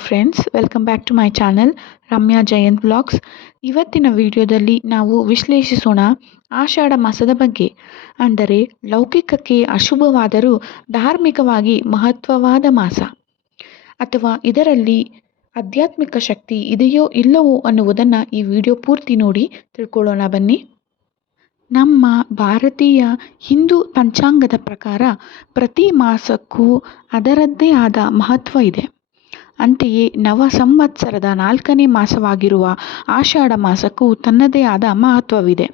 Friends welcome back to my channel Ramya Jayanth blogs ಇವತ್ತಿನ ವಿಡಿಯೋದಲ್ಲಿ ನಾವು ವಿಶ್ಲೇಷಿಸೋಣ ಆಷಾಢ ಮಾಸದ ಬಗ್ಗೆ. ಅಂದರೆ ಲೌಕಿಕಕ್ಕೆ ಅಶುಭವಾದರೂ ಧಾರ್ಮಿಕವಾಗಿ ಮಹತ್ವವಾದ ಮಾಸ. ಅಥವಾ ಇದರಲ್ಲಿ ಆಧ್ಯಾತ್ಮಿಕ ಶಕ್ತಿ ಇದೆಯೋ ಇಲ್ಲವೋ ಅನ್ನುವುದನ್ನು ಈ ವಿಡಿಯೋ ಪೂರ್ತಿ ನೋಡಿ ತಿಳ್ಕೊಳ್ಳೋಣ ಬನ್ನಿ. ನಮ್ಮ ಭಾರತೀಯ ಹಿಂದೂ ಪಂಚಾಂಗದ ಪ್ರಕಾರ ಪ್ರತಿ ಮಾಸಕ್ಕೂ ಅದರದ್ದೇ ಆದ ಮಹತ್ವ ಇದೆ. ಅಂತೆಯೇ ನವ ಸಂವತ್ಸರದ ನಾಲ್ಕನೇ ಮಾಸವಾಗಿರುವ ಆಷಾಢ ಮಾಸಕ್ಕೂ ತನ್ನದೇ ಆದ ಮಹತ್ವವಿದೆ.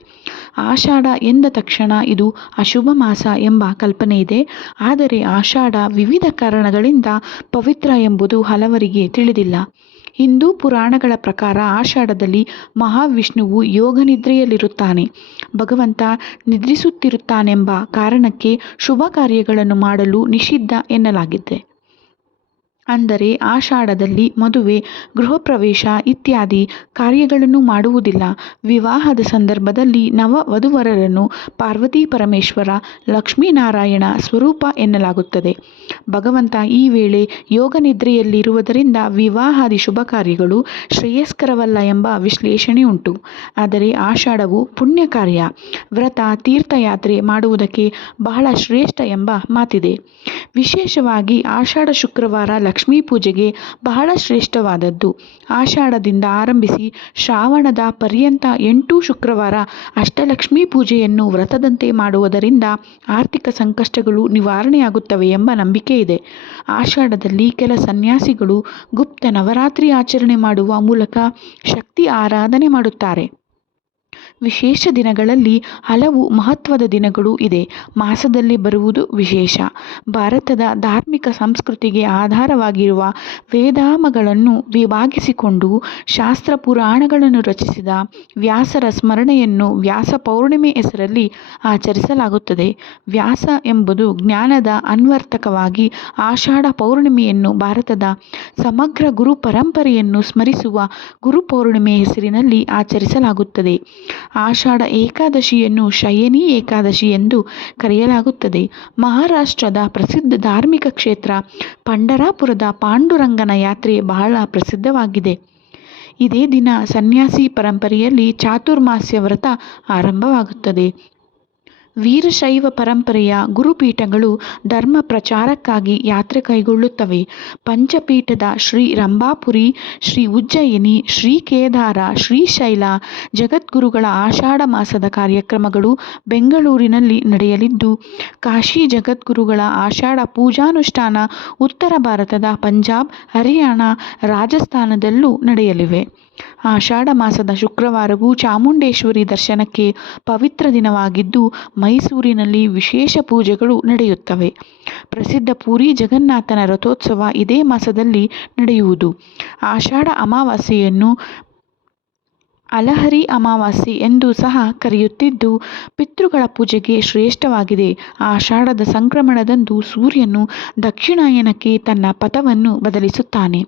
ಆಷಾಢ ಎಂದ ತಕ್ಷಣ ಇದು ಅಶುಭ ಮಾಸ ಎಂಬ ಕಲ್ಪನೆ ಇದೆ. ಆದರೆ ಆಷಾಢ ವಿವಿಧ ಕಾರಣಗಳಿಂದ ಪವಿತ್ರ ಎಂಬುದು ಹಲವರಿಗೆ ತಿಳಿದಿಲ್ಲ. ಹಿಂದೂ ಪುರಾಣಗಳ ಪ್ರಕಾರ ಆಷಾಢದಲ್ಲಿ ಮಹಾವಿಷ್ಣುವು ಯೋಗನಿದ್ರೆಯಲ್ಲಿರುತ್ತಾನೆ ಭಗವಂತ ನಿದ್ರಿಸುತ್ತಿರುತ್ತಾನೆಂಬ ಕಾರಣಕ್ಕೆ ಶುಭ ಕಾರ್ಯಗಳನ್ನು ಮಾಡಲು ನಿಷಿದ್ಧ ಎನ್ನಲಾಗಿದೆ. ಅಂದರೆ ಆಷಾಢದಲ್ಲಿ ಮದುವೆ, ಗೃಹಪ್ರವೇಶ ಇತ್ಯಾದಿ ಕಾರ್ಯಗಳನ್ನು ಮಾಡುವುದಿಲ್ಲ. ವಿವಾಹದ ಸಂದರ್ಭದಲ್ಲಿ ನವ ವಧುವರರನ್ನು ಪಾರ್ವತಿ ಪರಮೇಶ್ವರ, ಲಕ್ಷ್ಮೀನಾರಾಯಣ ಸ್ವರೂಪ ಎನ್ನಲಾಗುತ್ತದೆ. ಭಗವಂತ ಈ ವೇಳೆ ಯೋಗನಿದ್ರೆಯಲ್ಲಿರುವುದರಿಂದ ವಿವಾಹಾದಿ ಶುಭ ಕಾರ್ಯಗಳು ಶ್ರೇಯಸ್ಕರವಲ್ಲ ಎಂಬ ವಿಶ್ಲೇಷಣೆ ಉಂಟು. ಆದರೆ ಆಷಾಢವು ಪುಣ್ಯ ಕಾರ್ಯ, ವ್ರತ, ತೀರ್ಥಯಾತ್ರೆ ಮಾಡುವುದಕ್ಕೆ ಬಹಳ ಶ್ರೇಷ್ಠ ಎಂಬ ಮಾತಿದೆ. ವಿಶೇಷವಾಗಿ ಆಷಾಢ ಶುಕ್ರವಾರ ಲಕ್ಷ್ಮೀ ಪೂಜೆಗೆ ಬಹಳ ಶ್ರೇಷ್ಠವಾದದ್ದು. ಆಷಾಢದಿಂದ ಆರಂಭಿಸಿ ಶ್ರಾವಣದ ಪರ್ಯಂತ ಎಂಟು ಶುಕ್ರವಾರ ಅಷ್ಟಲಕ್ಷ್ಮೀ ಪೂಜೆಯನ್ನು ವ್ರತದಂತೆ ಮಾಡುವುದರಿಂದ ಆರ್ಥಿಕ ಸಂಕಷ್ಟಗಳು ನಿವಾರಣೆಯಾಗುತ್ತವೆ ಎಂಬ ನಂಬಿಕೆ ಇದೆ. ಆಷಾಢದಲ್ಲಿ ಕೆಲ ಸನ್ಯಾಸಿಗಳು ಗುಪ್ತ ನವರಾತ್ರಿ ಆಚರಣೆ ಮಾಡುವ ಮೂಲಕ ಶಕ್ತಿ ಆರಾಧನೆ ಮಾಡುತ್ತಾರೆ. ವಿಶೇಷ ದಿನಗಳಲ್ಲಿ ಹಲವು ಮಹತ್ವದ ದಿನಗಳು ಇದೆ. ಮಾಸದಲ್ಲಿ ಬರುವುದು ವಿಶೇಷ. ಭಾರತದ ಧಾರ್ಮಿಕ ಸಂಸ್ಕೃತಿಗೆ ಆಧಾರವಾಗಿರುವ ವೇದಾಮಗಳನ್ನು ವಿಭಾಗಿಸಿಕೊಂಡು ಶಾಸ್ತ್ರ ಪುರಾಣಗಳನ್ನು ರಚಿಸಿದ ವ್ಯಾಸರ ಸ್ಮರಣೆಯನ್ನು ವ್ಯಾಸ ಪೌರ್ಣಿಮೆ ಹೆಸರಲ್ಲಿ ಆಚರಿಸಲಾಗುತ್ತದೆ. ವ್ಯಾಸ ಎಂಬುದು ಜ್ಞಾನದ ಅನ್ವರ್ಥಕವಾಗಿ ಆಷಾಢ ಪೌರ್ಣಿಮೆಯನ್ನು ಭಾರತದ ಸಮಗ್ರ ಗುರು ಪರಂಪರೆಯನ್ನು ಸ್ಮರಿಸುವ ಗುರು ಪೌರ್ಣಿಮೆ ಹೆಸರಿನಲ್ಲಿ ಆಚರಿಸಲಾಗುತ್ತದೆ. ಆಷಾಢ ಏಕಾದಶಿಯನ್ನು ಶಯನಿ ಏಕಾದಶಿ ಎಂದು ಕರೆಯಲಾಗುತ್ತದೆ. ಮಹಾರಾಷ್ಟ್ರದ ಪ್ರಸಿದ್ಧ ಧಾರ್ಮಿಕ ಕ್ಷೇತ್ರ ಪಂಡರಾಪುರದ ಪಾಂಡುರಂಗನ ಯಾತ್ರೆ ಬಹಳ ಪ್ರಸಿದ್ಧವಾಗಿದೆ. ಇದೇ ದಿನ ಸನ್ಯಾಸಿ ಪರಂಪರೆಯಲ್ಲಿ ಚಾತುರ್ಮಾಸ್ಯ ವ್ರತ ಆರಂಭವಾಗುತ್ತದೆ. ವೀರಶೈವ ಪರಂಪರೆಯ ಗುರುಪೀಠಗಳು ಧರ್ಮ ಪ್ರಚಾರಕ್ಕಾಗಿ ಯಾತ್ರೆ ಕೈಗೊಳ್ಳುತ್ತವೆ. ಪಂಚಪೀಠದ ಶ್ರೀ ರಂಭಾಪುರಿ, ಶ್ರೀ ಉಜ್ಜಯಿನಿ, ಶ್ರೀ ಕೇದಾರ ಶ್ರೀಶೈಲ ಜಗದ್ಗುರುಗಳ ಆಷಾಢ ಮಾಸದ ಕಾರ್ಯಕ್ರಮಗಳು ಬೆಂಗಳೂರಿನಲ್ಲಿ ನಡೆಯಲಿದ್ದು, ಕಾಶಿ ಜಗದ್ಗುರುಗಳ ಆಷಾಢ ಪೂಜಾನುಷ್ಠಾನ ಉತ್ತರ ಭಾರತದ ಪಂಜಾಬ್, ಹರಿಯಾಣ ರಾಜಸ್ಥಾನದಲ್ಲೂ ನಡೆಯಲಿವೆ. ಆಷಾಢ ಮಾಸದ ಶುಕ್ರವಾರವು ಚಾಮುಂಡೇಶ್ವರಿ ದರ್ಶನಕ್ಕೆ ಪವಿತ್ರ ದಿನವಾಗಿದ್ದು, ಮೈಸೂರಿನಲ್ಲಿ ವಿಶೇಷ ಪೂಜೆಗಳು ನಡೆಯುತ್ತವೆ. ಪ್ರಸಿದ್ಧ ಪುರಿ ಜಗನ್ನಾಥನ ರಥೋತ್ಸವ ಇದೇ ಮಾಸದಲ್ಲಿ ನಡೆಯುವುದು. ಆಷಾಢ ಅಮಾವಾಸ್ಯೆಯನ್ನು ಅಲಹರಿ ಅಮಾವಾಸ್ಯೆ ಎಂದು ಸಹ ಕರೆಯುತ್ತಿದ್ದು, ಪಿತೃಗಳ ಪೂಜೆಗೆ ಶ್ರೇಷ್ಠವಾಗಿದೆ. ಆಷಾಢದ ಸಂಕ್ರಮಣದಂದು ಸೂರ್ಯನು ದಕ್ಷಿಣಾಯನಕ್ಕೆ ತನ್ನ ಪಥವನ್ನು ಬದಲಿಸುತ್ತಾನೆ.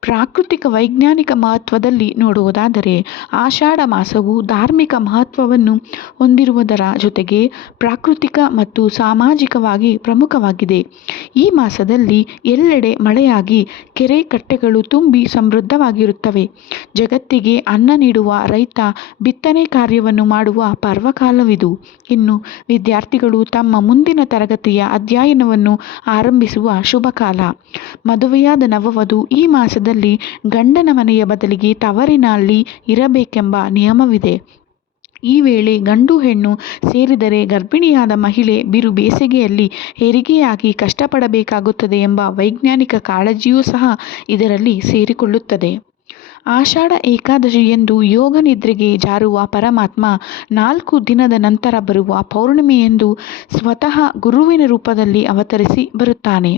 ಪ್ರಾಕೃತಿಕ ವೈಜ್ಞಾನಿಕ ಮಹತ್ವದಲ್ಲಿ ನೋಡುವುದಾದರೆ ಆಷಾಢ ಮಾಸವು ಧಾರ್ಮಿಕ ಮಹತ್ವವನ್ನು ಹೊಂದಿರುವುದರ ಜೊತೆಗೆ ಪ್ರಾಕೃತಿಕ ಮತ್ತು ಸಾಮಾಜಿಕವಾಗಿ ಪ್ರಮುಖವಾಗಿದೆ. ಈ ಮಾಸದಲ್ಲಿ ಎಲ್ಲೆಡೆ ಮಳೆಯಾಗಿ ಕೆರೆ ಕಟ್ಟೆಗಳು ತುಂಬಿ ಸಮೃದ್ಧವಾಗಿರುತ್ತವೆ. ಜಗತ್ತಿಗೆ ಅನ್ನ ನೀಡುವ ರೈತ ಬಿತ್ತನೆ ಕಾರ್ಯವನ್ನು ಮಾಡುವ ಪರ್ವಕಾಲವಿದು. ಇನ್ನು ವಿದ್ಯಾರ್ಥಿಗಳು ತಮ್ಮ ಮುಂದಿನ ತರಗತಿಯ ಅಧ್ಯಯನವನ್ನು ಆರಂಭಿಸುವ ಶುಭ ಕಾಲ ಮದುವೆಯಾದ ನವವಧು ಈ ಮಾಸದಲ್ಲಿ ಗಂಡನ ಮನೆಯ ಬದಲಿಗೆ ತವರಿನಲ್ಲಿ ಇರಬೇಕೆಂಬ ನಿಯಮವಿದೆ. ಈ ವೇಳೆ ಗಂಡು ಹೆಣ್ಣು ಸೇರಿದರೆ ಗರ್ಭಿಣಿಯಾದ ಮಹಿಳೆ ಬಿರು ಬೇಸಿಗೆಯಲ್ಲಿ ಹೆರಿಗೆಯಾಗಿ ಕಷ್ಟಪಡಬೇಕಾಗುತ್ತದೆ ಎಂಬ ವೈಜ್ಞಾನಿಕ ಕಾಳಜಿಯೂ ಸಹ ಇದರಲ್ಲಿ ಸೇರಿಕೊಳ್ಳುತ್ತದೆ. ಆಷಾಢ ಏಕಾದಶಿ ಎಂದು ಯೋಗ ನಿದ್ರೆಗೆ ಜಾರುವ ಪರಮಾತ್ಮ ನಾಲ್ಕು ದಿನದ ನಂತರ ಬರುವ ಪೌರ್ಣಿಮೆಯೆಂದು ಸ್ವತಃ ಗುರುವಿನ ರೂಪದಲ್ಲಿ ಅವತರಿಸಿ ಬರುತ್ತಾನೆ.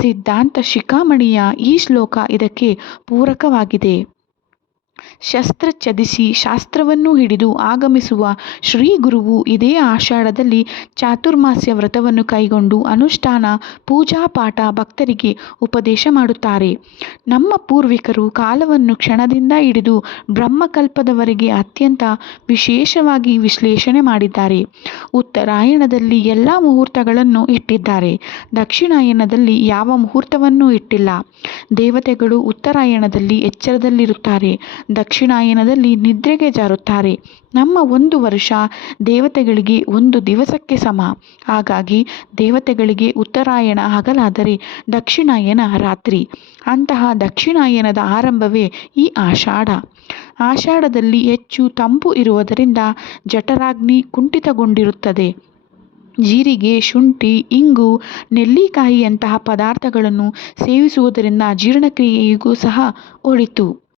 ಸಿದ್ಧಾಂತ ಶಿಖಾಮಣಿಯ ಈ ಶ್ಲೋಕ ಇದಕ್ಕೆ ಪೂರಕವಾಗಿದೆ. ಶಸ್ತ್ರ ಛದಿಸಿ ಶಾಸ್ತ್ರವನ್ನು ಹಿಡಿದು ಆಗಮಿಸುವ ಶ್ರೀ ಗುರುವು ಇದೇ ಆಷಾಢದಲ್ಲಿ ಚಾತುರ್ಮಾಸ್ಯ ವ್ರತವನ್ನು ಕೈಗೊಂಡು ಅನುಷ್ಠಾನ, ಪೂಜಾ ಪಾಠ ಭಕ್ತರಿಗೆ ಉಪದೇಶ ಮಾಡುತ್ತಾರೆ. ನಮ್ಮ ಪೂರ್ವಿಕರು ಕಾಲವನ್ನು ಕ್ಷಣದಿಂದ ಹಿಡಿದು ಬ್ರಹ್ಮಕಲ್ಪದವರೆಗೆ ಅತ್ಯಂತ ವಿಶೇಷವಾಗಿ ವಿಶ್ಲೇಷಣೆ ಮಾಡಿದ್ದಾರೆ. ಉತ್ತರಾಯಣದಲ್ಲಿ ಎಲ್ಲ ಮುಹೂರ್ತಗಳನ್ನು ಇಟ್ಟಿದ್ದಾರೆ. ದಕ್ಷಿಣಾಯಣದಲ್ಲಿ ಯಾವ ಮುಹೂರ್ತವನ್ನೂ ಇಟ್ಟಿಲ್ಲ. ದೇವತೆಗಳು ಉತ್ತರಾಯಣದಲ್ಲಿ ಎಚ್ಚರದಲ್ಲಿರುತ್ತಾರೆ. ದಕ್ಷಿಣಾಯನದಲ್ಲಿ ನಿದ್ರೆಗೆ ಜಾರುತ್ತಾರೆ. ನಮ್ಮ ಒಂದು ವರ್ಷ ದೇವತೆಗಳಿಗೆ ಒಂದು ದಿವಸಕ್ಕೆ ಸಮ. ಹಾಗಾಗಿ ದೇವತೆಗಳಿಗೆ ಉತ್ತರಾಯಣ ಹಗಲಾದರೆ ದಕ್ಷಿಣಾಯನ ರಾತ್ರಿ. ಅಂತಹ ದಕ್ಷಿಣಾಯನದ ಆರಂಭವೇ ಈ ಆಷಾಢ. ಆಷಾಢದಲ್ಲಿ ಹೆಚ್ಚು ತಂಪು ಇರುವುದರಿಂದ ಜಠರಾಗ್ನಿ ಕುಂಠಿತಗೊಂಡಿರುತ್ತದೆ. ಜೀರಿಗೆ, ಶುಂಠಿ, ಇಂಗು, ನೆಲ್ಲಿಕಾಯಿಯಂತಹ ಪದಾರ್ಥಗಳನ್ನು ಸೇವಿಸುವುದರಿಂದ ಜೀರ್ಣಕ್ರಿಯೆಗೂ ಸಹ ಒಳಿತು.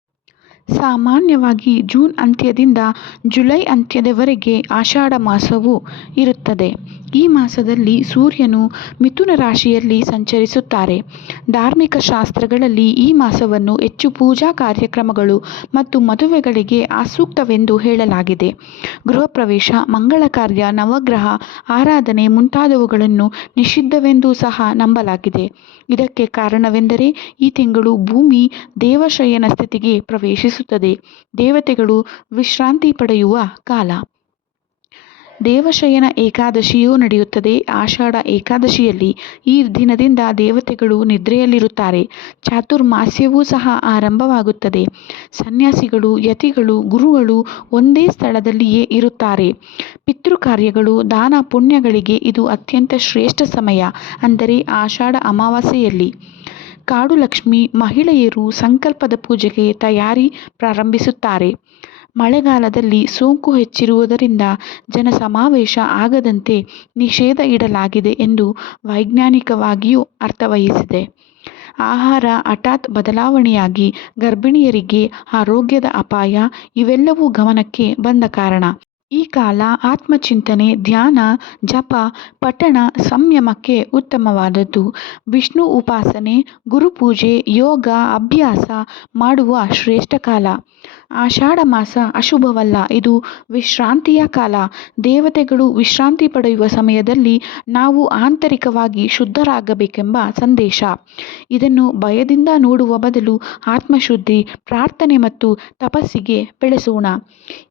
ಸಾಮಾನ್ಯವಾಗಿ ಜೂನ್ ಅಂತ್ಯದಿಂದ ಜುಲೈ ಅಂತ್ಯದವರೆಗೆ ಆಷಾಢ ಮಾಸವು ಇರುತ್ತದೆ. ಈ ಮಾಸದಲ್ಲಿ ಸೂರ್ಯನು ಮಿಥುನ ರಾಶಿಯಲ್ಲಿ ಸಂಚರಿಸುತ್ತಾರೆ. ಧಾರ್ಮಿಕ ಶಾಸ್ತ್ರಗಳಲ್ಲಿ ಈ ಮಾಸವನ್ನು ಹೆಚ್ಚು ಪೂಜಾ ಕಾರ್ಯಕ್ರಮಗಳು ಮತ್ತು ಮದುವೆಗಳಿಗೆ ಆಸೂಕ್ತವೆಂದು ಹೇಳಲಾಗಿದೆ. ಗೃಹ ಪ್ರವೇಶ, ಮಂಗಳ ಕಾರ್ಯ, ನವಗ್ರಹ, ಆರಾಧನೆ ಮುಂತಾದವುಗಳನ್ನು ನಿಷಿದ್ಧವೆಂದೂ ಸಹ ನಂಬಲಾಗಿದೆ. ಇದಕ್ಕೆ ಕಾರಣವೆಂದರೆ ಈ ತಿಂಗಳು ಭೂಮಿ ದೇವಶಯನ ಸ್ಥಿತಿಗೆ ಪ್ರವೇಶಿಸುತ್ತದೆ ದೇವತೆಗಳು ವಿಶ್ರಾಂತಿ ಪಡೆಯುವ ಕಾಲ. ದೇವಶಯನ ಏಕಾದಶಿಯೂ ನಡೆಯುತ್ತದೆ. ಆಷಾಢ ಏಕಾದಶಿಯಲ್ಲಿ ಈ ದಿನದಿಂದ ದೇವತೆಗಳು ನಿದ್ರೆಯಲ್ಲಿರುತ್ತಾರೆ. ಚಾತುರ್ಮಾಸ್ಯವೂ ಸಹ ಆರಂಭವಾಗುತ್ತದೆ. ಸನ್ಯಾಸಿಗಳು, ಯತಿಗಳು, ಗುರುಗಳು ಒಂದೇ ಸ್ಥಳದಲ್ಲಿಯೇ ಇರುತ್ತಾರೆ. ಪಿತೃಕಾರ್ಯಗಳು, ದಾನ ಪುಣ್ಯಗಳಿಗೆ ಇದು ಅತ್ಯಂತ ಶ್ರೇಷ್ಠ ಸಮಯ, ಅಂದರೆ ಆಷಾಢ ಅಮಾವಾಸ್ಯೆಯಲ್ಲಿ. ಕಾಡು ಲಕ್ಷ್ಮಿ ಮಹಿಳೆಯರು ಸಂಕಲ್ಪದ ಪೂಜೆಗೆ ತಯಾರಿ ಪ್ರಾರಂಭಿಸುತ್ತಾರೆ. ಮಳೆಗಾಲದಲ್ಲಿ ಸೋಂಕು ಹೆಚ್ಚಿರುವುದರಿಂದ ಜನಸಮಾವೇಶ ಆಗದಂತೆ ನಿಷೇಧ ಇಡಲಾಗಿದೆ ಎಂದು ವೈಜ್ಞಾನಿಕವಾಗಿಯೂ ಅರ್ಥವಹಿಸಿದೆ. ಆಹಾರ ಹಠಾತ್ ಬದಲಾವಣೆಯಾಗಿ ಗರ್ಭಿಣಿಯರಿಗೆ ಆರೋಗ್ಯದ ಅಪಾಯ ಇವೆಲ್ಲವೂ ಗಮನಕ್ಕೆ ಬಂದ ಕಾರಣ. ಈ ಕಾಲ ಆತ್ಮಚಿಂತನೆ, ಧ್ಯಾನ, ಜಪ, ಪಠಣ ಸಂಯಮಕ್ಕೆ ಉತ್ತಮವಾದದ್ದು. ವಿಷ್ಣು ಉಪಾಸನೆ ಗುರುಪೂಜೆ ಯೋಗ, ಅಭ್ಯಾಸ ಮಾಡುವ ಶ್ರೇಷ್ಠ ಕಾಲ. ಆಷಾಢ ಮಾಸ ಅಶುಭವಲ್ಲ, ಇದು ವಿಶ್ರಾಂತಿಯ ಕಾಲ. ದೇವತೆಗಳು ವಿಶ್ರಾಂತಿ ಪಡೆಯುವ ಸಮಯದಲ್ಲಿ ನಾವು ಆಂತರಿಕವಾಗಿ ಶುದ್ಧರಾಗಬೇಕೆಂಬ ಸಂದೇಶ. ಇದನ್ನು ಭಯದಿಂದ ನೋಡುವ ಬದಲು ಆತ್ಮಶುದ್ಧಿ, ಪ್ರಾರ್ಥನೆ ಮತ್ತು ತಪಸ್ಸಿಗೆ ಬೆಳೆಸೋಣ.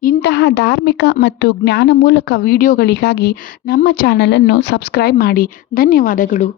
ಇಂತಹ ಧಾರ್ಮಿಕ ಮತ್ತು ಜ್ಞಾನಮೂಲಕ ವಿಡಿಯೋಗಳಿಗಾಗಿ ನಮ್ಮ ಚಾನಲನ್ನು ಸಬ್ಸ್ಕ್ರೈಬ್ ಮಾಡಿ. ಧನ್ಯವಾದಗಳು.